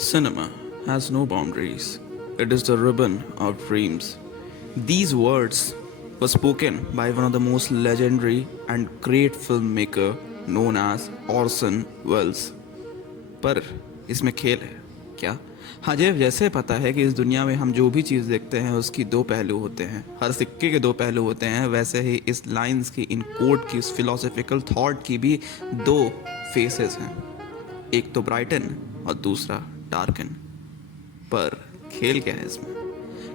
Cinema has no boundaries. It is the ribbon of dreams. These words were spoken by one of the most legendary and great filmmaker known as Orson Welles. पर इसमें खेल है क्या? हाँ जी, जैसे पता है कि इस दुनिया में हम जो भी चीज़ देखते हैं उसकी दो पहलू होते हैं, हर सिक्के के दो पहलू होते हैं, वैसे ही इस लाइंस की, इन कोड की, इस फिलोसफिकल थॉट की भी दो फेसेस हैं, एक तो ब्राइटन और दूसरा डार्कन। पर खेल क्या है इसमें?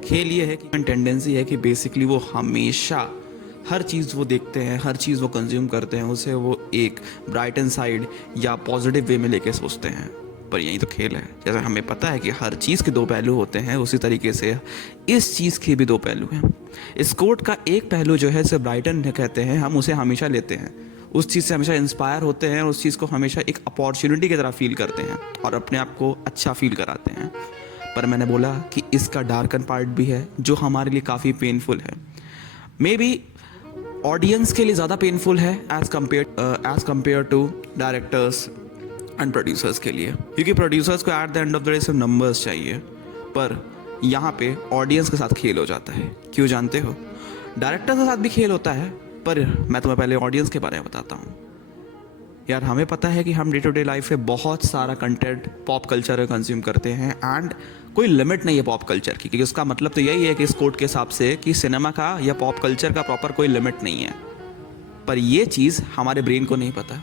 खेल ये है कि टेंडेंसी है कि बेसिकली वो हमेशा हर चीज़ वो देखते हैं, हर चीज़ वो कंज्यूम करते हैं, उसे वो एक ब्राइटन साइड या पॉजिटिव वे में लेके सोचते हैं। पर यही तो खेल है। जैसे हमें पता है कि हर चीज़ के दो पहलू होते हैं, उसी तरीके से इस चीज़ के भी दो पहलू हैं। इस कोट का एक पहलू जो है जिसे ब्राइटन कहते हैं, हम उसे हमेशा लेते हैं, उस चीज़ से हमेशा इंस्पायर होते हैं, उस चीज़ को हमेशा एक अपॉर्चुनिटी की तरह फील करते हैं और अपने आप को अच्छा फील कराते हैं। पर मैंने बोला कि इसका डार्कन पार्ट भी है जो हमारे लिए काफ़ी पेनफुल है। मे बी ऑडियंस के लिए ज़्यादा पेनफुल है as compare to directors and producers के लिए, क्योंकि प्रोड्यूसर्स को at the end of the day सिर्फ नंबर्स चाहिए, पर यहाँ पे ऑडियंस के साथ खेल हो जाता है। क्यों जानते हो? डायरेक्टर के साथ भी खेल होता है, पर मैं तुम्हें पहले ऑडियंस के बारे में बताता हूँ। यार, हमें पता है कि हम डे टू डे लाइफ में बहुत सारा कंटेंट पॉप कल्चर में कंज्यूम करते हैं एंड कोई लिमिट नहीं है पॉप कल्चर की, क्योंकि उसका मतलब तो यही है कि इस कोट के हिसाब से कि सिनेमा का या पॉप कल्चर का प्रॉपर कोई लिमिट नहीं है। पर ये चीज़ हमारे ब्रेन को नहीं पता।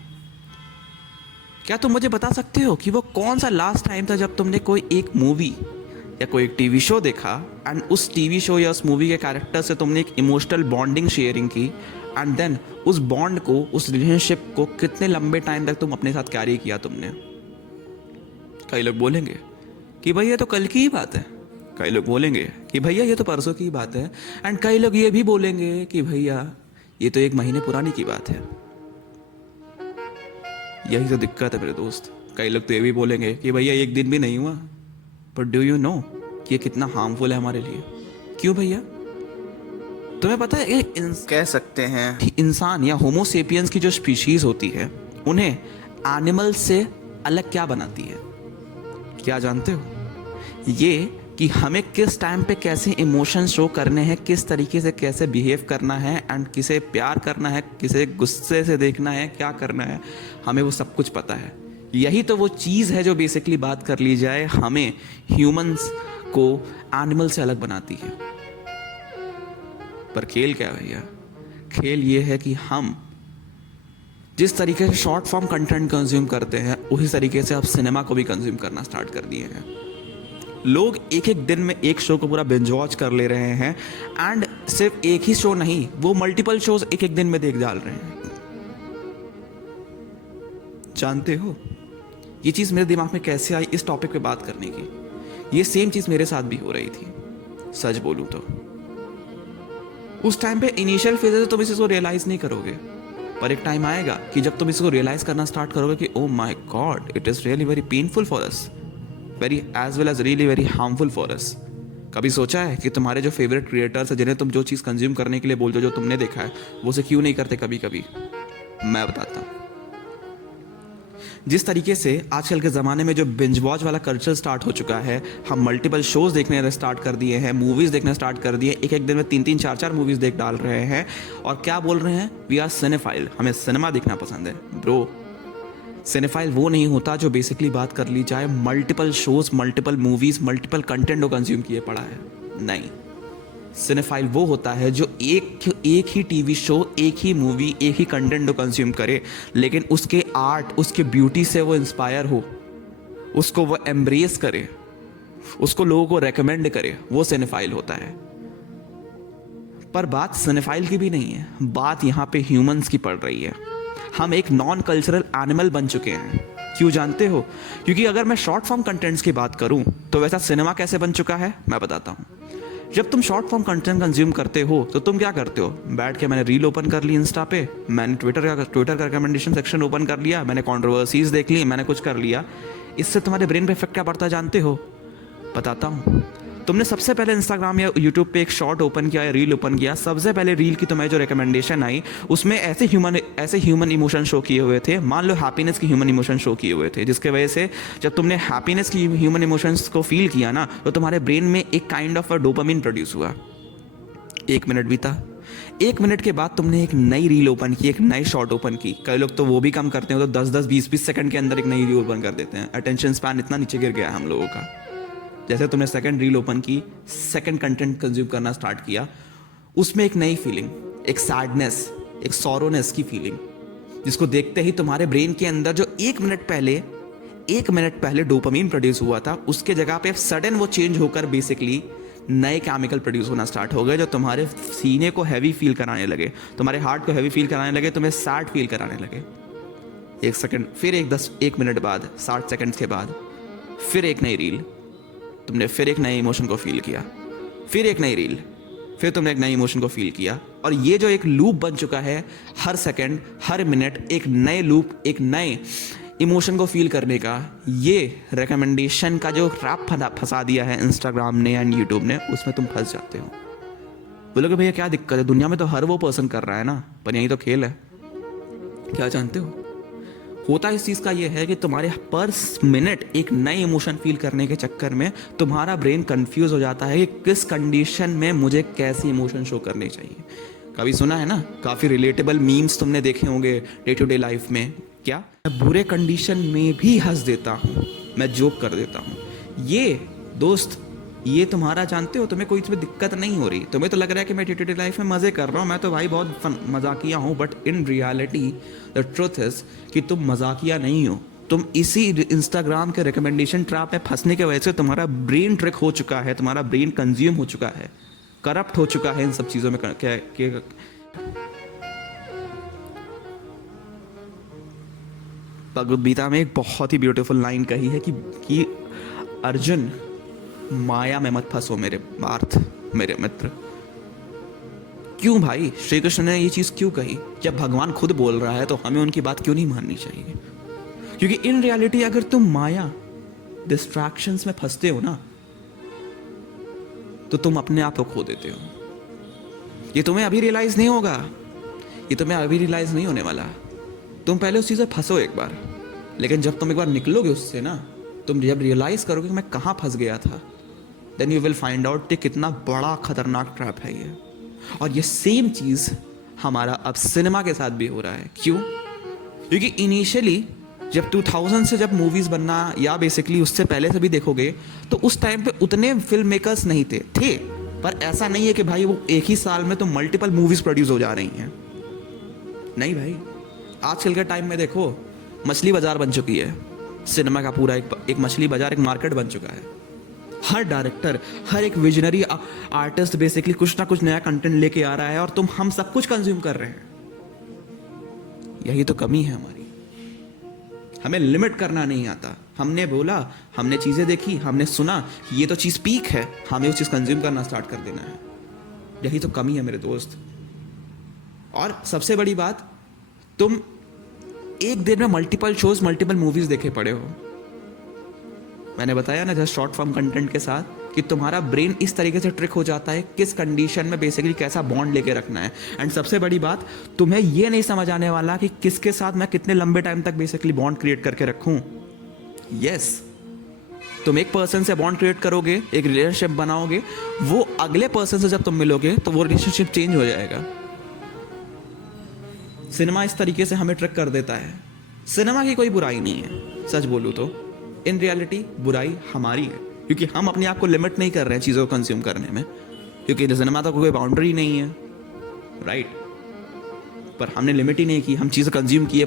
क्या तुम मुझे बता सकते हो कि वो कौन सा लास्ट टाइम था जब तुमने कोई एक मूवी या कोई एक टीवी शो देखा एंड उस टीवी शो या उस मूवी के कैरेक्टर से तुमने एक इमोशनल बॉन्डिंग शेयरिंग की एंड देन उस बॉन्ड को, उस रिलेशनशिप को कितने लंबे टाइम तक तुम अपने साथ कैरी किया तुमने? कई लोग बोलेंगे कि भैया तो कल की ही बात है, कई लोग बोलेंगे कि भैया ये तो परसों की बात है, एंड कई लोग ये भी बोलेंगे कि भैया ये तो एक महीने पुरानी की बात है। यही तो दिक्कत है मेरे दोस्त। कई लोग तो ये भी बोलेंगे कि भैया एक दिन भी नहीं हुआ। बट डू यू नो कि ये कितना हार्मफुल है हमारे लिए? क्यों भैया? तुम्हें पता है कि कह सकते हैं कि इंसान या होमोसेपियंस की जो स्पीशीज होती है, उन्हें एनिमल से अलग क्या बनाती है? क्या जानते हो? ये कि हमें किस टाइम पे कैसे इमोशन शो करने हैं, किस तरीके से कैसे बिहेव करना है एंड किसे प्यार करना है, किसे गुस्से से देखना है, क्या करना है, हमें वो सब कुछ पता है। यही तो वो चीज़ है जो बेसिकली बात कर ली जाए हमें ह्यूमंस को एनिमल से अलग बनाती है। पर खेल क्या है भैया? खेल ये है कि हम जिस तरीके से शॉर्ट फॉर्म कंटेंट कंज्यूम करते हैं, उसी तरीके से अब सिनेमा को भी कंज्यूम करना स्टार्ट कर दिए हैं। लोग एक एक दिन में एक शो को पूरा बिंज वॉच कर ले रहे हैं एंड सिर्फ एक ही शो नहीं, वो मल्टीपल शोज एक एक दिन में देख डाल रहे हैं। जानते हो ये चीज़ मेरे दिमाग में कैसे आई इस टॉपिक पे बात करने की? ये सेम चीज़ मेरे साथ भी हो रही थी। सच बोलूं तो उस टाइम पे इनिशियल फेज से तुम इसको रियलाइज नहीं करोगे, पर एक टाइम आएगा कि जब तुम इसको रियलाइज करना स्टार्ट करोगे कि oh my God, it is really very painful for us, very as well as really very harmful for us. कभी सोचा है कि तुम्हारे जो फेवरेट क्रिएटर्स हैं, जिन्हें तुम जो चीज़ कंज्यूम करने के लिए बोलते हो, जो तुमने देखा है, वो उसे क्यों नहीं करते? कभी कभी मैं बताता हूँ। जिस तरीके से आजकल के ज़माने में जो बिंज वॉच वाला कल्चर स्टार्ट हो चुका है, हम मल्टीपल शोज़ देखने स्टार्ट कर दिए हैं, मूवीज़ देखना स्टार्ट कर दिए, एक एक दिन में 3-3 4-4 मूवीज़ देख डाल रहे हैं और क्या बोल रहे हैं? वी आर सिनेफाइल, हमें सिनेमा देखना पसंद है। ब्रो, सिनेफाइल वो नहीं होता जो बेसिकली बात कर ली जाए multiple shows, multiple movies, multiple content को कंज्यूम किए पड़ा है। नहीं, सिनेफाइल वो होता है जो एक ही टीवी शो, एक ही मूवी, एक ही कंटेंट को कंज्यूम करे, लेकिन उसके आर्ट, उसके ब्यूटी से वो इंस्पायर हो, उसको वो एम्ब्रेस करे, उसको लोगों को रेकमेंड करे, वो सिनेफाइल होता है। पर बात सिनेफाइल की भी नहीं है, बात यहाँ पे ह्यूमंस की पड़ रही है। हम एक नॉन कल्चरल एनिमल बन चुके हैं। क्यों जानते हो? क्योंकि अगर मैं शॉर्ट फॉर्म कंटेंट्स की बात करूं तो वैसा सिनेमा कैसे बन चुका है मैं बताता हूं। जब तुम शॉर्ट फॉर्म कंटेंट कंज्यूम करते हो तो तुम क्या करते हो? बैठ के मैंने रील ओपन कर ली इंस्टा पे, मैंने ट्विटर का रिकमेंडेशन सेक्शन ओपन कर लिया, मैंने कंट्रोवर्सीज देख ली, मैंने कुछ कर लिया। इससे तुम्हारे ब्रेन पे इफेक्ट क्या पड़ता है जानते हो? बताता हूँ। तुमने सबसे पहले इंस्टाग्राम या यूट्यूब पे एक शॉर्ट ओपन किया या रील ओपन किया, सबसे पहले रील की तुम्हें जो रिकमेंडेशन आई उसमें ऐसे ह्यूमन इमोशन शो किए हुए थे, मान लो हैप्पीनेस की ह्यूमन इमोशन शो किए हुए थे, जिसके वजह से जब तुमने हैप्पीनेस की ह्यूमन इमोशंस को फील किया ना, तो तुम्हारे ब्रेन में एक kind of a dopamine produce हुआ। 1 मिनट बीता, 1 मिनट के बाद तुमने एक नई रील ओपन की, एक नई शॉर्ट ओपन की। कई लोग तो वो भी कम करते हैं, तो 10-10, 20-20 सेकंड के अंदर एक नई रील ओपन कर देते हैं। अटेंशन स्पैन इतना नीचे गिर गया है हम लोगों का। जैसे तुमने सेकंड रील ओपन की, सेकंड कंटेंट कंज्यूम करना स्टार्ट किया, उसमें एक नई फीलिंग, एक सैडनेस, एक सॉरोनेस की फीलिंग, जिसको देखते ही तुम्हारे ब्रेन के अंदर जो 1 मिनट पहले डोपामीन प्रोड्यूस हुआ था, उसके जगह पे सडन वो चेंज होकर बेसिकली नए केमिकल प्रोड्यूस होना स्टार्ट हो गए, जो तुम्हारे सीने को हैवी फील कराने लगे, तुम्हारे हार्ट को हैवी फील कराने लगे, तुम्हें सैड फील कराने लगे। 1 सेकंड, फिर 1 मिनट बाद, 60 सेकंड के बाद फिर एक नई रील, तुमने फिर एक नए इमोशन को फील किया, फिर एक नई रील, फिर तुमने एक नए इमोशन को फील किया, और ये जो एक लूप बन चुका है, हर सेकंड हर मिनट एक नए लूप, एक नए इमोशन को फील करने का, ये रिकमेंडेशन का जो ट्रैप फंसा दिया है इंस्टाग्राम ने एंड यूट्यूब ने, उसमें तुम फंस जाते हो। बोलोगे भैया क्या दिक्कत है, दुनिया में तो हर वो पर्सन कर रहा है ना, पर यही तो खेल है। क्या जानते हो, होता इस चीज़ का ये है कि तुम्हारे पर मिनट एक नए इमोशन फील करने के चक्कर में तुम्हारा ब्रेन कंफ्यूज हो जाता है कि किस कंडीशन में मुझे कैसी इमोशन शो करनी चाहिए। कभी सुना है ना, काफ़ी रिलेटेबल मीम्स तुमने देखे होंगे डे टू डे लाइफ में। क्या, मैं बुरे कंडीशन में भी हंस देता हूँ, मैं जोक कर देता हूँ। ये दोस्त, ये तुम्हारा जानते हो, तुम्हें कोई इसमें दिक्कत नहीं हो रही, तुम्हें तो लग रहा है कि मैं डे टू डे लाइफ में मज़े कर रहा हूँ, मैं तो भाई बहुत मजाकिया हूँ, but in reality the truth is कि तुम मजाकिया नहीं हो। तुम इसी इंस्टाग्राम के रिकमेंडेशन ट्रैप में फंसने की वजह से तुम्हारा ब्रेन ट्रिक हो चुका है, तुम्हारा ब्रेन कंज्यूम हो चुका है, करप्ट हो चुका है इन सब चीज़ों में। भगवद गीता में एक बहुत ही ब्यूटीफुल लाइन कही है कि अर्जुन, माया में मत फंसो मेरे पार्थ, मेरे मित्र। क्यों भाई, श्री कृष्ण ने ये चीज क्यों कही? जब भगवान खुद बोल रहा है तो हमें उनकी बात क्यों नहीं माननी चाहिए? क्योंकि इन रियलिटी अगर तुम माया, डिस्ट्रैक्शंस में फंसते हो ना, तो तुम अपने आप को खो देते हो। ये तुम्हें अभी रियलाइज नहीं होगा, ये तुम्हें अभी रियलाइज नहीं होने वाला। तुम पहले उस चीज में फंसो एक बार, लेकिन जब तुम एक बार निकलोगे उससे ना, तुम जब रियलाइज करोगे कि मैं कहाँ फंस गया था, then you will find out कि कितना बड़ा खतरनाक ट्रैप है ये। और ये सेम चीज़ हमारा अब सिनेमा के साथ भी हो रहा है। क्यों? क्योंकि इनिशियली जब 2000 से जब मूवीज़ बनना, या बेसिकली उससे पहले से भी देखोगे, तो उस टाइम पे उतने फिल्म मेकर्स नहीं थे, पर ऐसा नहीं है कि भाई वो एक ही साल में तो मल्टीपल मूवीज़ प्रोड्यूस हो जा रही हैं। नहीं भाई, आजकल के टाइम में देखो, मछली बाजार बन चुकी है, सिनेमा का पूरा एक मछली बाजार, एक मार्केट बन चुका है। हर डायरेक्टर, हर एक विजनरी आर्टिस्ट बेसिकली कुछ ना कुछ नया कंटेंट लेके आ रहा है, और हम सब कुछ कंज्यूम कर रहे हैं। यही तो कमी है हमारी, हमें लिमिट करना नहीं आता। हमने बोला, हमने चीजें देखी, हमने सुना कि ये तो चीज पीक है, हमें वो चीज कंज्यूम करना स्टार्ट कर देना है। यही तो कमी है मेरे दोस्त। और सबसे बड़ी बात, तुम एक दिन में मल्टीपल शोज, मल्टीपल मूवीज देखे पड़े हो। मैंने बताया ना जस्ट शॉर्ट फॉर्म कंटेंट के साथ, कि तुम्हारा ब्रेन इस तरीके से ट्रिक हो जाता है किस कंडीशन में बेसिकली कैसा बॉन्ड लेके रखना है। एंड सबसे बड़ी बात, तुम्हें ये नहीं समझ आने वाला कि किसके साथ मैं कितने लंबे टाइम तक बेसिकली बॉन्ड क्रिएट करके रखूं। यस, तुम एक पर्सन से बॉन्ड क्रिएट करोगे, एक रिलेशनशिप बनाओगे, वो अगले पर्सन से जब तुम मिलोगे तो वो रिलेशनशिप चेंज हो जाएगा। सिनेमा इस तरीके से हमें ट्रिक कर देता है। सिनेमा की कोई बुराई नहीं है, सच बोलूं तो इन रियलिटी बुराई हमारी है, क्योंकि हम अपने आप को लिमिट नहीं कर रहे हैं चीज़ों को कंज्यूम करने में, क्योंकि सिनेमा तो कोई बाउंड्री नहीं है, राइट? पर हमने लिमिट ही नहीं की, हम चीज़ें कंज्यूम किए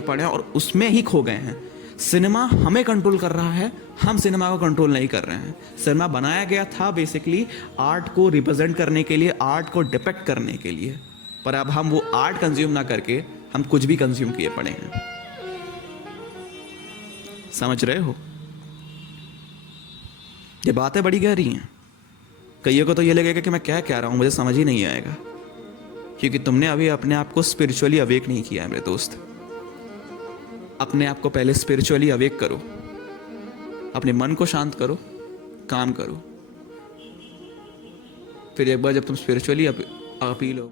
पड़े और उसमें ही खो गए हैं। सिनेमा हमें कंट्रोल कर रहा है, हम सिनेमा को कंट्रोल नहीं कर रहे हैं। सिनेमा बनाया गया था बेसिकली आर्ट को रिप्रेजेंट करने के लिए, आर्ट को डिपेक्ट करने के लिए, पर अब हम वो आर्ट कंज्यूम ना करके हम कुछ भी कंज्यूम किए पड़े हैं। समझ रहे हो? ये बातें बड़ी गहरी हैं। कईयों को तो ये लगेगा कि मैं क्या कह रहा हूं, मुझे समझ ही नहीं आएगा, क्योंकि तुमने अभी अपने आप को स्पिरिचुअली अवेक नहीं किया है मेरे दोस्त। अपने आप को पहले स्पिरिचुअली अवेक करो, अपने मन को शांत करो, काम करो, फिर एक बार जब तुम स्पिरिचुअली अपील हो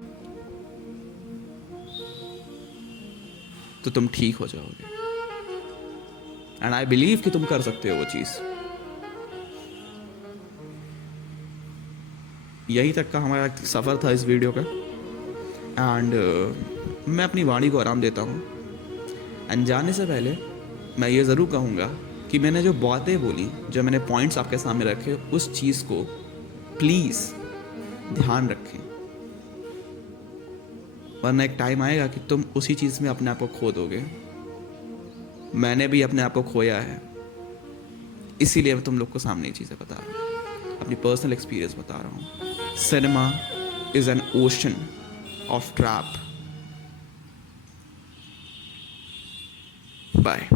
तो तुम ठीक हो जाओगे। एंड आई बिलीव कि तुम कर सकते हो वो चीज़। यही तक का हमारा सफ़र था इस वीडियो का। एंड मैं अपनी वाणी को आराम देता हूँ। एंड जाने से पहले मैं ये ज़रूर कहूँगा कि मैंने जो बातें बोली, जो मैंने पॉइंट्स आपके सामने रखे, उस चीज़ को प्लीज़ ध्यान रखें, वरना एक टाइम आएगा कि तुम उसी चीज़ में अपने आप को खो दोगे। मैंने भी अपने आप को खोया है, इसीलिए मैं तुम लोग को सामने ये चीज़ें बता रहा हूँ, अपनी पर्सनल एक्सपीरियंस बता रहा हूँ। Cinema is an ocean of trap. Bye.